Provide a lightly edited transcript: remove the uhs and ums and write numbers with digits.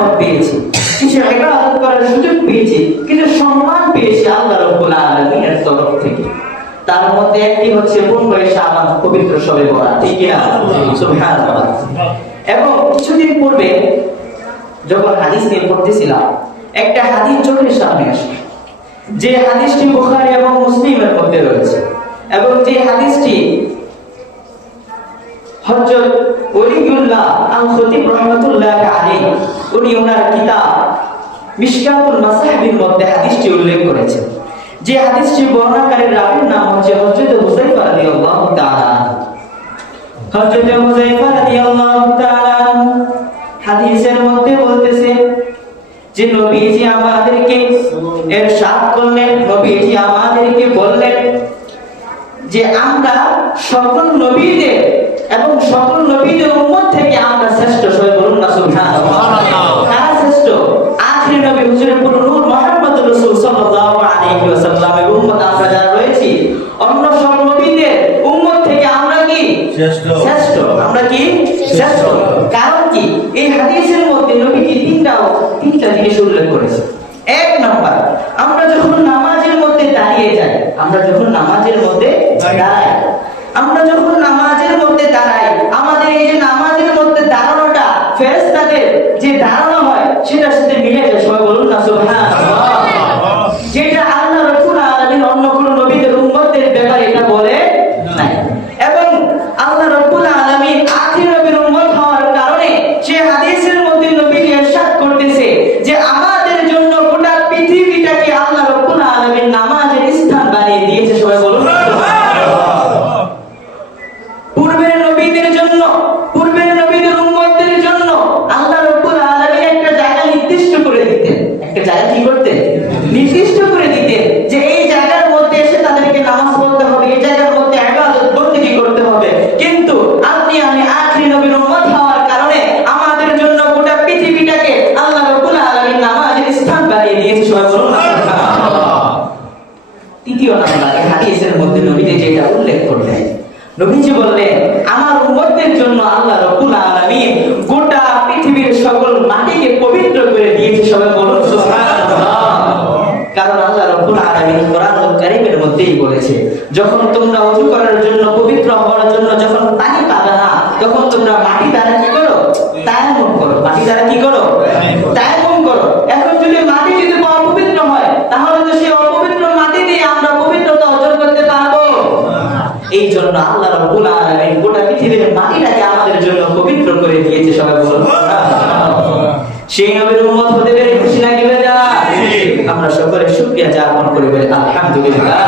নিয়ামত পেয়েছি, কিছু ইবাদত করার সুযোগ পেয়েছি, কিছু সম্মান পেয়েছি আল্লাহ রাব্বুল আলামিনের তরফ থেকে। তার মধ্যে একটি হচ্ছে 15 শাবান পবিত্র শবে বরাত, ঠিক কি না? সুবহানাল্লাহ। এবং কিছুদিন পূর্বে যখন হাদিস নিয়ে পড়তেছিলাম, একটা হাদিস চোখের সামনে আসে, যে হাদিসটি বুখারী এবং মুসলিমের মধ্যে রয়েছে, এবং যে হাদিসটি হযরত ওলিউল্লাহ আল-খতিব রাহমাতুল্লাহি আলাইহি উনি ওনার কিতাব মিশকাতুল মাসাহিবির মধ্যে হাদিসটি উল্লেখ করেছেন। যে হাদিসটি বর্ণনাকারীর রাবীর নাম হচ্ছে হযরত হুযায়ফা রাদিয়াল্লাহু তাআলা। হযরত হুযায়ফা রাদিয়াল্লাহু তাআলা হাদিসের মধ্যে বলতেছে যে নবীজি আমাদেরকে ইরশাদ করলেন, নবীজি আমাদেরকে বললেন যে আমরা সকল নবীদের এবং সকল নবীদের উম্মত থেকে আমরা শ্রেষ্ঠ। সবাই বলুন না সুবহানাল্লাহ। কারা শ্রেষ্ঠ? আখিরি নবী হুজুরে পুরো নূর মুহাম্মদুর রাসূল সাল্লাল্লাহু আলাইহি ওয়াসাল্লামের উম্মত আমরা যারা রয়েছি, অন্য সব নবীদের উম্মত থেকে আমরা কি শ্রেষ্ঠ? শ্রেষ্ঠ। আমরা কি শ্রেষ্ঠ? কারণ কি? এই হাদিসের মধ্যে নবীজি তিনটা জিনিস উল্লেখ করেছে। এক নাম্বার, আমরা যখন নামাজের মধ্যে দাঁড়িয়ে যাই, আমরা যখন নামাজের মধ্যে দাঁড়াই, আমাদের এই যে নামাজের মধ্যে দাঁড়ানোটা ফেরেশতাদের যে দাঁড়ানো হয় সেটার সাথে মিলে যায়। সবাই বলুন না সুবহানাল্লাহ। যেটা আল্লাহ রাব্বুল আলামিন অন্য কোন নবীদের উম্মতদের ব্যাপারে এটা বলে নাই। এবং আল্লাহ রাব্বুল আলামিন আখির নবীর উম্মত হওয়ার কারণে সে হাদিসের মধ্যে নবীজি ইরশাদ করতেছে যে আমাদের জন্য গোটা পৃথিবীটাকে আল্লাহ রাব্বুল আলামিন নামাজের স্থান বানিয়ে দিয়েছে। সবাই বলুন না সুবহানাল্লাহ। পূর্বের নবীদের উম্মতদের জন্য আল্লাহ রাব্বুল আলামিন একটা জায়গা নির্দিষ্ট করে দিতেন, একটা জায়গা কি করতেন? নির্দিষ্ট করে দিতেন যে এই জায়গার মধ্যে এসে তাদেরকে নামাজ পড়তে হবে, এই জায়গার মধ্যে ইবাদত বন্দেগী করতে হবে। কিন্তু আপনি আমি আখিরি নবীর উম্মত হওয়ার কারণে আমাদের জন্য গোটা পৃথিবীটাকে আল্লাহ রাব্বুল আলামিন নামাজের স্থান বানিয়ে দিয়েছে। সবাই বলুন না সুবহানাল্লাহ। তৃতীয় নাম্বার, এই হাদিসের মধ্যে নবীজি যেটা উল্লেখ করলেন, নবীজি বললেন আমার উম্মতদের জন্য আল্লাহ রাব্বুল আলামিন গোটা পৃথিবীর সকল মাটিকে পবিত্র করে দিয়েছে। সবাই বলুন সুবহানাল্লাহ। কারণ আল্লাহ রাব্বুল আলামিন কোরআনুল কারীমের মধ্যেই বলেছে, যখন তোমরা ওযু করার জন্য, পবিত্র হওয়ার জন্য যখন পানি পাবে না, তখন তোমরা মাটি দ্বারা কি করো? তায়াম্মুম করো। মাটি দ্বারা কি করো? তায়াম্মুম করো। এখন যদি মাটি যদি অপবিত্র হয়, তাহলে তো সেই অপবিত্র মাটি দিয়ে আমরা পবিত্রতা অর্জন করতে পারবো না। এই জন্য আল্লাহ রাব্বুল আলামিন গোটা পৃথিবীর মাটিটাকে আমাদের জন্য পবিত্র করে দিয়েছে। সবাই বলুন সুবহানাল্লাহ। সেই নবীর উম্মত হতে পেরে খুশি নাকি বেজার? আমরা সকলে শুকরিয়া জ্ঞাপন করি বলে আলহামদুলিল্লাহ।